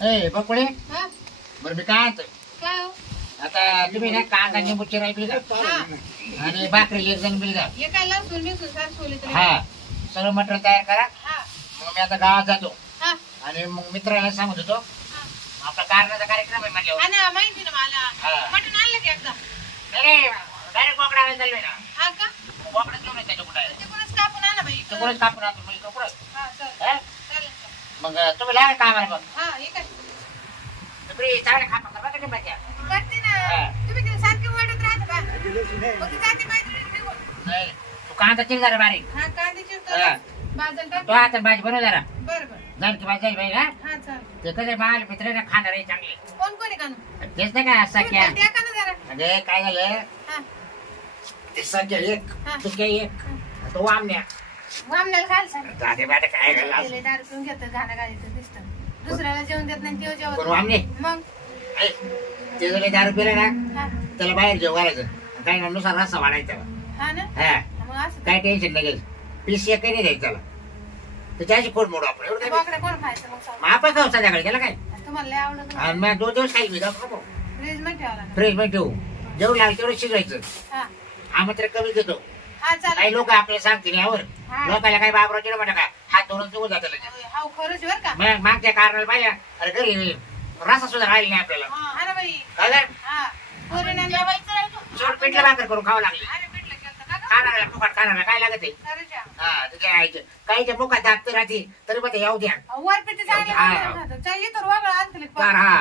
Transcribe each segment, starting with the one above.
ए बकुळे. हा? बरं मी काय आणतो काय हो? आता तुम्ही ना कांदा निंबू चिराय बिल हा. आणि भाकरी एक जण बिल द्या हे काय लसूण बिसून सार सोली तरी. हा. सगळं मटेरियल तयार करा. हा. मग मी आता गावात जातो. हा. आणि मग मित्राला सांगत होतो हा. आपला कारणाचा कार्यक्रम आहे म्हणजे हा ना माहिती ना मला. मटण आणलं की एकदा? डायरेक्ट बोकडा चालवे ना. हा का? बोकडा घेऊन येते त्याच्या कुठे कापून आणा बाई. तिकडूनच कापून आणतो म्हणजे हा हा? चालेल. मग तुम्ही लागेल कामाला बघ हा हे काय? तुम्ही चांगले खा बघा कधी बघा करते ना. हा. तुम्ही तिला सारखी ओरडत राहता का? मग ती जाते मैत्रिणी निघून. नाही तू कांदा चिर जरा बारीक. हा कांदे चिरतो हा. भाजून टाक. तो आता भाजी बनव जरा. बरं बरं. जाईल की भाजी जाईल बाई हा. हा चल ते कसे माल मित्र खाणार आहे चांगले. कोण कोणी कानू तेच नाही काय असं क्या? द्या का ना जरा. अरे काय झालं? हा. ते संख्या एक हा. तुझ्या एक? तो वामण्या. वामण्याला खायला सांग. दादे बाटे काय गेले दारू पिऊन घेतं घाणं घालायचं दिसतं. दुसऱ्याला जेवण देत नाही तेव्हा जेवत कोण वामने? मग? ते जर दारू पिलं ना हा. त्याला बाहेर जेव घालायचं. आणि काही नुसार रस्सा वाढायचा हा ना? हा. मग असं काय टेन्शन नाही घ्यायचं पीस एक नाही द्यायचं त्याला. त्याची कोण मोडू आपण एवढं काय बोकडे कोण खायचं मग सांग. मग आपण खाऊ संध्याकाळी त्याला काय? तुम्हाला लय आवडत आणि मग दोन दिवस खाईल मी दाखव फ्रीजमध्ये ठेवा लागेल. फ्रीजमध्ये ठेवू. जेवढं लागेल तेवढं शिजवायचं. हा. आमंत्रण कमी देतो. हा काही लोक आपल्याला सांगतील यावर. हा. लोकांना काही बाबराव म्हणा का हात धरून निघून जातं लगेच हा खरंच बर का मग मागच्या कारणाला पाहिजे अरे घरी रसा सुद्धा राहिली नाही आपल्याला हा हा ना बाई काय झालं? हा पोरीनं जेवायचं राहिलं. सोड पिठलं भाकर करून खावं लागली आम्ही पिठलं केलतं का गं? खाणाऱ्या फुकट खाणाऱ्या काय लागत आहे खरंच आहे. हा तुझ्या आईचं काहीच्या मुखात दात तर राहते तरी मग ते येऊ द्या वर हा. वाढलं खातं. चल, इथं वागळं आणतील एक तर पाव. हा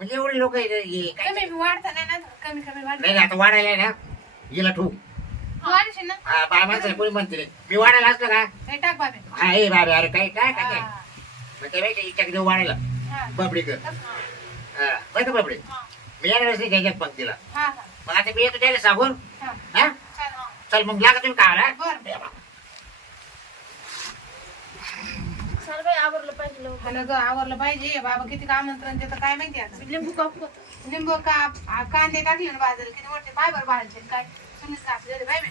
म्हणजे एवढे लोक काय कमी वाढता नाही ना कमी कमी वाढ नाही आता वाढायला आहे ना गेला ठू वाढशील ना हा बाय माणसाला कोणी म्हणते रे. मी वाढायला असलं का हे टाक बाबे हा ए बाबे अरे काय काय काय काय हा. मग ते माहिती इच्छा देऊ वाढायला हा. बाबडी कर हा. हा बरं का बाबडी हा. मी येणार नाही त्याच्यात पंक्तीला हा, हा. मग आता मी येतो त्याला सांगून हा. हा चल, हा. चल मग लागा तुम्ही काय बरं. सर्व आवरलं पाहिजे लवकर. हा ना गं, आवरलं पाहिजे बाबा किती आमंत्रण देतं काय माहिती आता लिंबू कापू लिंबू काप आ, कांदे टाकले ना बाजारात किती मोठे पाय बरं भाजले काय तुम्हीच कापले बाय बाय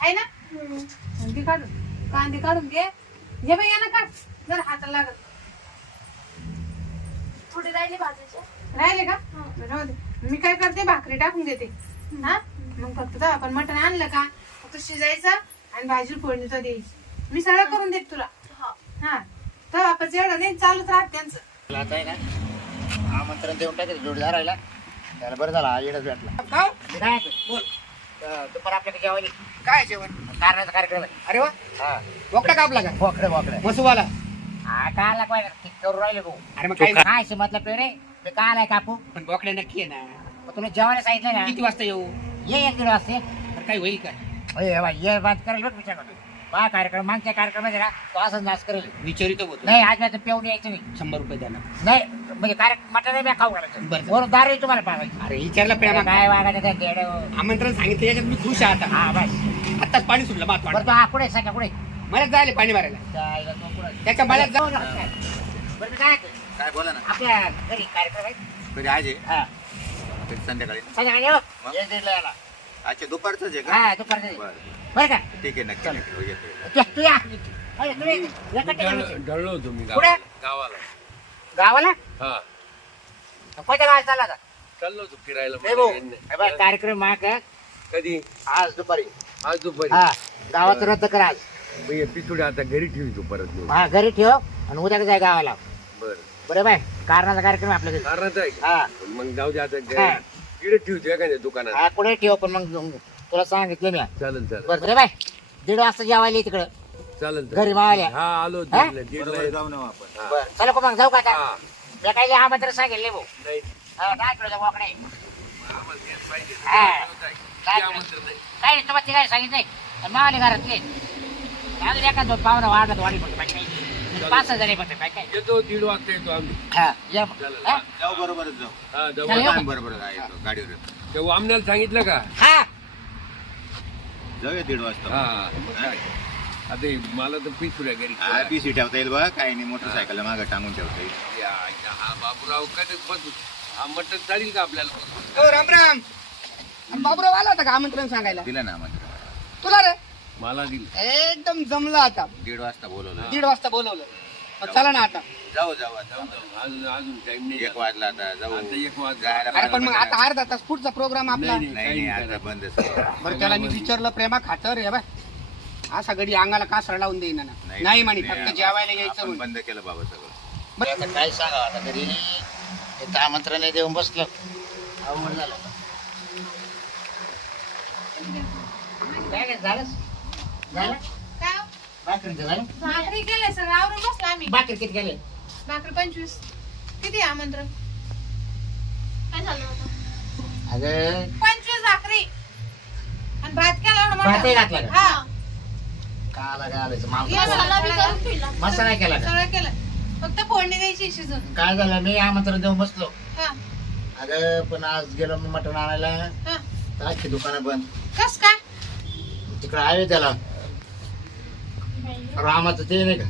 आहे ना? आणि ती काढून कांदे काढून घे. घे बाई ना काढ. जर हाताला लागत थोडी राहिली भाजीचे? राहिले का? बरं, राहू दे. मी काय करते? भाकरी टाकून देते. हा? मग फक्त आपण मटण आणलं का? फक्त शिजायचं आणि भाजी फोडणी तर द्यायची. मी सगळं करून देते तुला. हा. हा. तेव्हा आपण एवढं नाही चालूच राहत त्यांचं. मला आता आहे ना आमंत्रण देऊन टाकायचं जोडीदार राहिला. त्याला बरं झाला येडच भेटला. काय? बोल. दुपार आपल्याकडे जेवायला काय जेवण? कारणाचा कार्यक्रम आहे. अरे वा. हा. बोकडा कापला का? बोकडे बोकडे. मसुवाला. हा काय ठीक करून राहिले भाऊ. अरे मग काय? काय अशी मतलब रे? मी काय आलाय कापू पण बोकड्या नक्की आहे ना. मग तुला जेवायला सांगितलं ना. किती वाजता येऊ? ये एक दीड वाजते तर काय होईल का अरे बाबा ये बात बघ विचार करतो. बा कार्यक्रम मागच्या कार्यक्रमात ना तो असंच नाच करेल. विचारित होतो नाही. आज मी पेऊन यायचं नाही. शंभर रुपये द्या ना. नाही म्हणजे कार्यक्रम मटण मी खाऊ घालायचं. बरं. दारू तुम्हाला पाहायची अरे विचारलं प्रेमा काय वागायचं त्या देडं. आमंत्रण सांगितलं याच्यात मी खुश आहे आता. हा बस. आत्ताच पाणी सुटलं बात बरं तो हा कुठे सांगा कुठे मला जायला पाणी मारायला जायला तो कुठे त्याच्या बाळ्यात जाऊ ना बरं मी काय? काय बोला ना. आपल्या घरी कार्यक्रम आहे? कधी आज आहे हा. कधी संध्याकाळी. संध्याकाळी येऊ. मग? ये दीडला याला. अच्छा दुपारचंच आहे का? हा दुपारचं बरं. बरं का? ठीक आहे नक्की नक्की हो, येतो येतो. तू- तू या. अरे, तुम्ही एकटे का मिळशील? ढळलो होतो मी कुठे? गावाला. गावाला. हा. कोणत्या गावाला चालला होता? चाललो होतो फिरायला नाही भाऊ मला हे बघ, कार्यक्रम माग. कधी? आज दुपारी. आज दुपारी. हा गावात रद्द कर आज. मी पितुडे आता घरी ठेवतो परत मी हा घरी ठेव आणि उद्या जाय गावाला. बर. बरं बाय कारणाचा कार्यक्रम आहे आपल्या घरी. आहे का? हा. मग जाऊ दे आता हा. इकडे ठेवतो एखाद्या दुकानात. हा कुठे ठेव पण मग तुला सांगितलं मी चालेल चालेल बरं रे बाय दीड वाजता जेवायला ये तिकडं चालेल घरी मावाल्या हा आलो हा? दीडला दीडला बरोबर येतो. जाऊ ना आपण हा. बरं चला मग जाऊ का आता हा. काही आमंत्रण सांगेल भाऊ नाही हा, काय किलो वाकडे आम्हाला तेच पाहिजे. हा. काय? काय ते आमंत्रण नाही. काय नाही तुम्हाला काय सांगितलं नाही मावाले घरात ते अजून एका दोन पाहुणा वाढत वाढी फक्त बाकी काही नाही. पाच हजार आहे फक्त काय काय येतो दीड वाजता येतो आम्ही हा या मग. चालेल. हा? जाऊ बरोबरच जाऊ हा जाऊ चालेल. आम्ही बरोबर आहे, येतो गाडीवर येतो. ते वामण्याला सांगितलं का हा जाऊया दीड वाजता? हा मग काय? आता हे मला तर पितुऱ्या घरी. हा पीसी ठेवता येईल बघा काही नाही मोटरसायकल मागं टांगून ठेवता येईल. या, या, हा बाबूराव कधी बघू हा मटण चालेल का आपल्याला? हो राम राम. बाबूराव आला होता का आमंत्रण सांगायला? दिलं ना आमंत्रण. तुला रे? मला दिल. एकदम जमला आता. दीड वाजता बोलवलं. दीड वाजता बोलवलं. चला ना आता. जाऊ जाऊ आता जाऊ. जाऊ अजून अजून टाइम नाही एक वाजला आता जाऊ. आता एक वाजला. जायला अरे पण मग आता अर्धा तास पुढचा प्रोग्राम आपला. नाही, नाही नाही आता बंद सगळं. बरं त्याला मी विचारलं प्रेमा खातर रे बाय असा गडी अंगाला कासरा लावून देईन ना. नाही म्हणे फक्त जेवायला यायचं आपण म्हणे. बंद केलं बाबा सगळं. आता काय सांगावं आता घरी ते आमंत्रण देऊन बसलो. अवघड झालं. काय काय झालं? झालं? भाकरीचं झालं. भाकरी केले सगळं आवरून बसलो आम्ही. भाकरी किती गेले भाकरी पंचवीस. किती आमंत्रण? काय झालं होतं? अगं पंचवीस भाकरी. आणि भात केला एवढा भातही मोठा. घातला का? हा. काला घालायचं माल मसाला बी करून ठेवला. मसाला केला का? सगळं केलं. फक्त फोडणी द्यायची शिजून काय झालं? मी आमंत्रण देऊन बसलो. हा. अगं पण आज गेलो मी मटण आणायला. हा. तर अख्खी दुकानं बंद. कस काय? तिकडे आहे त्याला. रामाचं ते नाही का?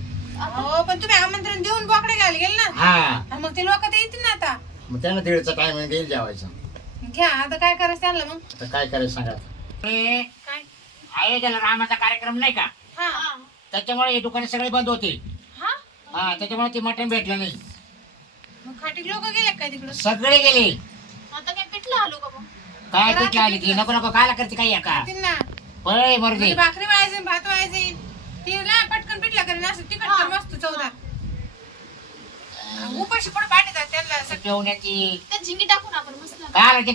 हो पण तुम्ही आमंत्रण देऊन बोकडे घ्यायला गेले ना? हा. मग ते लोक तर येतील ना आता. मग त्याला दीडचा टाइम देईल जेवायचं. घ्या आता काय करायचं त्यांना मग? आता काय करायचं सांगा. काय? आहे त्याला रामाचा कार्यक्रम नाही का? हा. त्याच्यामुळे हे दुकाने सगळे बंद होते हा? हा त्याच्यामुळे ते मटण भेटलं नाही. मग खाटी लोक गेले काय तिकडं? सगळे गेले. आता काय पिठलं आलो का मग? काय कुठले आली ती? नको नको कायला करते काय का येतील ना. पळे म्हणजे भाकरी व्हायचे भात व्हायचे ती ना पटकन पिठला करेन असं तिकट हा. मस्त चौदा उपाशी पण पाठीतात त्यांना सगळं जेवण्याची. ते झिंगी टाकून आपण मस्त कायला ते?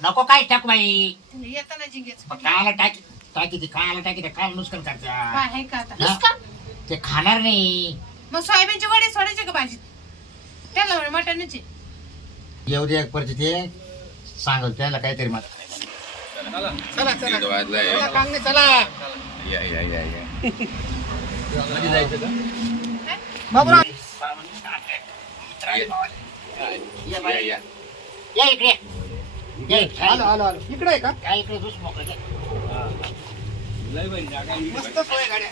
नको काय टाक बाई. येताना जिंगेच कायला टाकी टाकी ती कायला टाकी ते काय नुसकन करता आहे का आता? हा? नुसकान ते खाणार नाही. मग सोयाबीनचे वडे सोडायचे का भाजीत? त्याला म्हणे मटणाचे. येऊ दे एक परत ते. सांगल त्याला काहीतरी मला चला चला. चला कांगणे चला. या या या या. कधी जायचं का? बाबूराव. या या या. या इकडे. ये. आलो आलो आलो इकडे आहे का? काय इकडे दुस मोकळं. लय भारी जागा आहे. मस्त सोय गाड्या.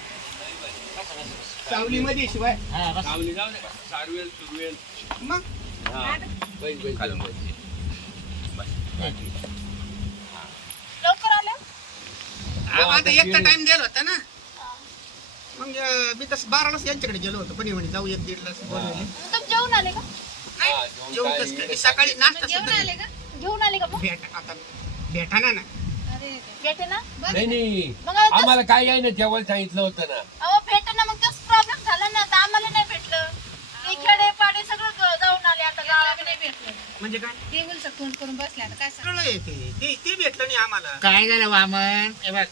सावली मध्ये शिवाय. हा, बस. सावली जाऊ दे. सारवेल सुरवेल. मग? हा. बैस बैस खालून बैस. लवकर आलं आता एकटा टाइम गेलो होता ना. मग अं, मी तसं बारालाच यांच्याकडे गेलो होतो पण म्हणे जाऊ एक दीडला बोलवले तुम्ही जेवून आले का? नाही जेवण कसं काय? मी सकाळी नाश्ता सुद्धा आले का? घेऊन आले का मग? भेट आता भेटाना ना. अरे भेटे ना. नाही नाही. मग आता आम्हाला काय आहे ना जेवायला सांगितलं होतं ना. अहो भेटे ना मग तोच प्रॉब्लेम झाला ना. आता आम्हाला नाही भेटलं. ते खेडे पाडे सगळं ग- जाऊन आले. आता गावाला नाही भेटलं. म्हणजे काय? टेबलचं तोंड करून बसले. आता काय सांग? सगळं येते. ते ते भेटलं नाही आम्हाला. काय झालं वामन? हे बघ.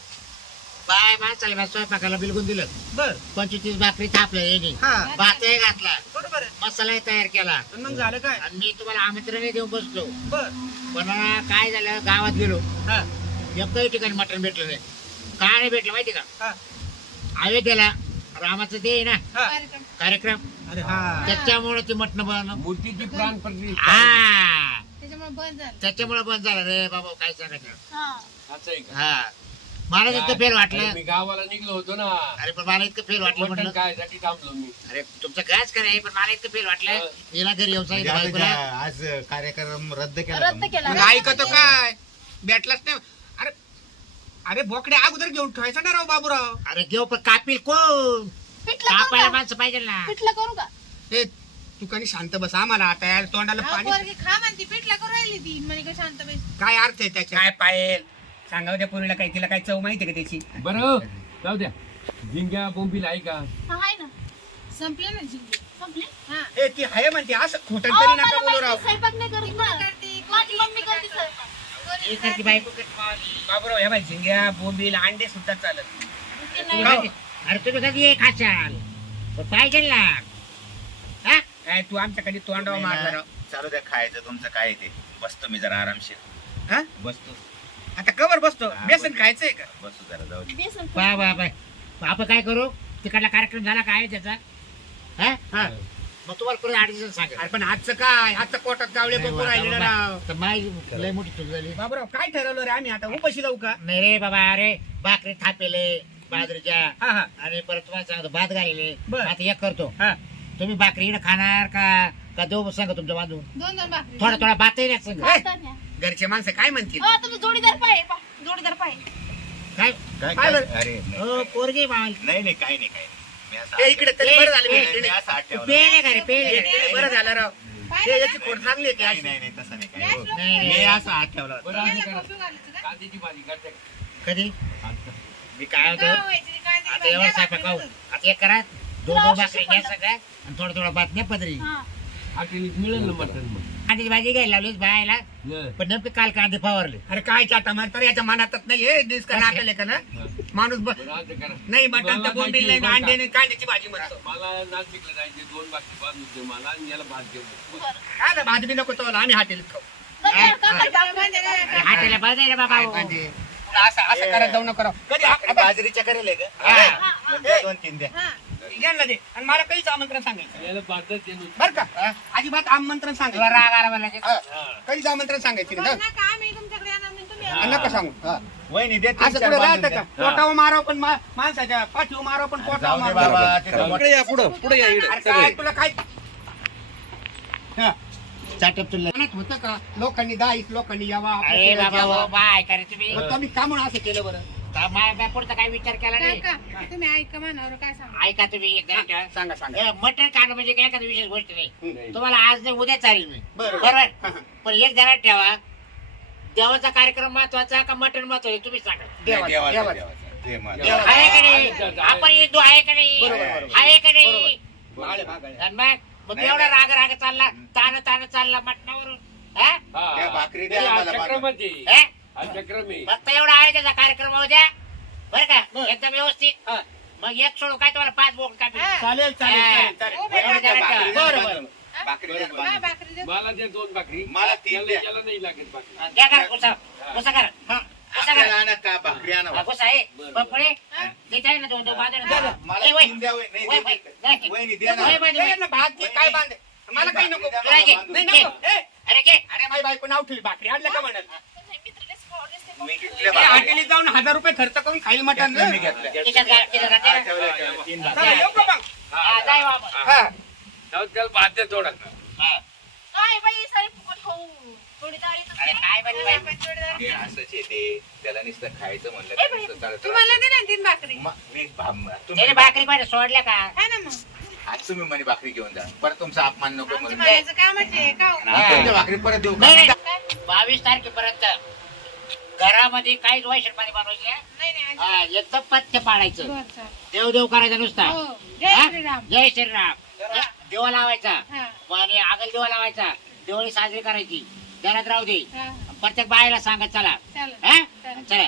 बाय माणसाला मी स्वयंपाकाला बिलगून दिलं. बर. पंचवीस भाकरी थापल्या येणे हा. भातही घातला. बरोबर आहे. मसालाही तयार केला. मग झालं काय? आणि मी तुम्हाला आमंत्रण देऊन बसलो. बर. पण काय झालं गावात गेलो. हा. एकही ठिकाणी मटण भेटलं नाही. काय नाही भेटलं माहिती का? हा. अयोध्येला रामाचं ते आहे ना? हा. कार्यक्रम. कार्यक्रम अरे हा. त्याच्यामुळे ती मटण बनवलं. मूर्तीची प्राण प्रतिष्ठा हा. त्याच्यामुळे बंद झालं. त्याच्यामुळे बंद झालं रे बाबा काय सांगायचं? हा. असं आहे का? हा. मला इतकं फेल अरे वाटलं मी गावाला निघलो होतो ना. अरे पण मला इतकं फेल वाटलं म्हटलं. काय साठी थांबलो मी. अरे तुमचं कायच करे पण मला इतकं फेल वाटलं. हिला घरी येऊन म्हणजे आज कार्यक्रम रद्द केला रद्द? केला. मग ऐकतो काय? भेटलाच नाही. अरे अरे बोकडे अगोदर घेऊन ठेवायचा ना राव बाबूराव? अरे घेऊ पण कापील कोण? पिठलं करू कापायला का? माणसं पाहिजे ना. पिठलं करू का? हे तू कधी शांत बस आम्हाला आता यार तोंडाला अहो, पाणी पोरगी खा म्हणती पिठला करून राहिली ती. म्हणे का शांत बैस. काय अर्थ आहे त्याच्या काय पायल? सांगाव त्या पोरीला काय तिला काय चव माहिती का त्याची? बरं जाऊ द्या. झिंग्या बोंबील आहे का? हा आहे ना. संपले ना जिंकली संपले? हा. ए ती आहे म्हणते असं खोटं अहो, तरी मला नका बोलू माहिती, राव स्वयंपाक नाही करत ना. करते, माझी मम्मी करते स्वयंपाक. करती बायको करती. बाबूराव या बाई झिंग्या बोंबील अंडे सुद्धा चालत ते नाही. अरे तुम्ही कधी हे खाशाल? पण पाहिजे ना. हा? काय तू आमच्याकडे तोंडावर मारला राव चालू द्या खायचं तुमचं काय आहे ते. बसतो मी जरा आरामशीर. हा? बसतो. आता कवर बसतो. बेसन खायचंय का? बसतो जरा जाऊ दे. बेसन बा बाय आपण काय करू? तिकडला कार्यक्रम झाला काय त्याचा? हा? हा. मग तुम्हाला पण आजचं काय? आजचं पोटात गावले बघू राहिले ना राव. तर माझी लय मोठी चूक झाली. बाबूराव काय ठरवलं रे आम्ही? आता उपाशी जाऊ का? नाही रे बाबा अरे भाकरी थापेले बाजरीच्या. हा हा. आणि परत तुम्हाला सांगतो भात घालेले. बर. आता एक करतो. हा. तुम्ही भाकरी इकडे खाणार का? का देऊ सांग दोन दोन भाकरी. थोडा थोडा भातही नाही सांग. घरचे माणसं काय म्हणतील तुम्ही जोडीदार पाहिजे पा जोडीदार पाहिजे काय काय काय काय बरं? अरे नाही हो पोरगी नाही नाही, काही नाही काही नाही. मी असं हे इकडे तरी बरं झालं भेटले मी नाही. असं हात ठेवला. पेले का रे पेले का रे? भेटले, बरं झालं राव हे याची खोड चांगली आहे की नाही अशी? नाही नाही तसं नाही काय हो. नाही, मी. असं होता. कांद्याची भाजी करते कधी मी काय होतो आता एवढं स्वयंपाक खाऊ. आता एक करा दोन दोन भाकरी घ्या सगळं आणि थोडं थोडं भात नाही पदरी हा. मिळेल ना मटण मग कांद्याची भाजी घ्यायला लावलीच बायला. पण नेमके काल कांदे फवारले. अरे काय चाटा मार तर याच्या मनातच नाही हे दिस का नाटेल का ना माणूस ब- नाही मला तर बोंबील नाही? अंडे नाही कांद्याची भाजी म्हणतो. मला नाशिकला जायचे दोन बाकी मला आणि याला भात घेऊ काय ना भाजी बी नको तो आम्ही हॉटेल खाऊ. हा? हाटेला बरं नाही रे बाबा. हो. असं असं करत जाऊ नका राव. कधी बाजरीच्या करेल आहे का? हा. दोन तीन द्या. हा. यांना दे. आणि मला काहीच आमंत्रण सांगायचं याला. बर का? अजिबात आमंत्रण तुला सांगायचं राग आला मला. हा. काहीच आमंत्रण सांगायचं नाही. बरं ना का आम्ही तुमच्याकडे येणार नाही, तुम्ही येणार. आणि नका सांगू. हा. वहिनी द्या तीन असं चार पुढे बांधून राहतं का? द्या. पोटावर माराव पण मा- माणसाच्या पाठीवर माराव पण पोटावर जाऊ दे माराव. बाबा तिथं मोठं- इकडे या पुढं पुढे या इकडे अरे काय तुला काय? हा. चाटप तुला. मनात होतं का? लोकांनी दाईस लोकांनी यावा अरे बाबा. हो बाय करे तुम्ही? मग तुम्ही का म्हणून असं केलं बरं? का पुढचा काही विचार केला नाही काका, तुम्ही ऐका मानावर काय सांगा ऐका तुम्ही एक. सांगा सांगा हे मटण म्हणजे काय एखादी विशेष गोष्ट नाही. तुम्हाला आज नाही उद्या चालेल मी बरोबर. पण एक जरा ठेवा देवाचा कार्यक्रम महत्त्वाचा का मटण महत्वाचं तुम्ही सांगा देवाचं, देवाचं, देवाचं. देवाचं. ते मला. देवाचं. आहे का आहे, नाही. आपण हिंदू आहे का नाही बरोबर, बरोबर. आहे का नाही माळे मागाळे. आणि मग मग नाही, एवढा नाही. राग राग चालला ताण ताण चालला मटणावरून हा? त्या भाकरी द्या आम्हाला. हा? आहे फक्त एवढा आहे त्याचा कार्यक्रम होऊ द्या बरं का एकदम व्यवस्थित हा. मग एक सोडू काय तुम्हाला पाच बोक काय हा. चालेल चालेल. चालेल चालेल वहिनी द्या भाकरी द्या बरं, बांधून. भाकरी द्या हा, बांधून. भाकरी दे. मला द्या दोन भाकरी मला तीन याला द्या. याला नाही लागत भाकरी द्या करा कुसा कुसा करा हा, कुसा आपल्याला करा आणा का भाकरी आणा हा, आहे बरं, देता ना दोन दोन द्या. ना. मला. तीन द्या वय. नाही, दे-. दे-. वहिनी ना. ना, भात घे, काय बांधे मला काही नको. नाही घे. नको ए, अरे अरे माझी बायको नाव ठेवली भाकरी आणलं का म्हणत नाही, मित्रानेच खावलेच ते बघ. मी. हॉटेलीत जाऊन हजार रुपये खर्च करून खाईल मटण मी. हा. तीन. चला, येऊ का मग? हा, जाय बाबा. हा. जाऊ त्याला द्या थोडा काय बाई सारी फुकट खाऊ थोडी डाळी तर अरे काय बाई, बाई. हे असंच येते त्याला नुसतं खायचं म्हणलं ए, तर बाई, नुसतं चालत तुम्हाला राहतं. दे ना तीन भाकरी मग मी भाम- त्याने तुम्ही भाकरी पाहिजे सोडल्या का ना मग आज तुम्ही म्हणे भाकरी घेऊन जा परत तुमचा अपमान नको आमच्या म्हणून कामच का हो? आणि भाकरी परत देऊ का? नाही नाही बावीस तारखेपर्यंत घरामध्ये काहीच वैशर पाणी बनवायचे नाही. नाही आजी. हा, एकदम पथ्य पाळायचं बरं, चालेल. देव देव करायचं नुसता. हो. जय हा? श्रीराम. जय श्रीराम. देवा लावायचा. हा. आणि आगल देवा लावायचा. दिवाळी साजरी करायची. घरात राहू दे. हा. प्रत्येक बायला सांगत चला. चालेल. हा? चालेल. चला.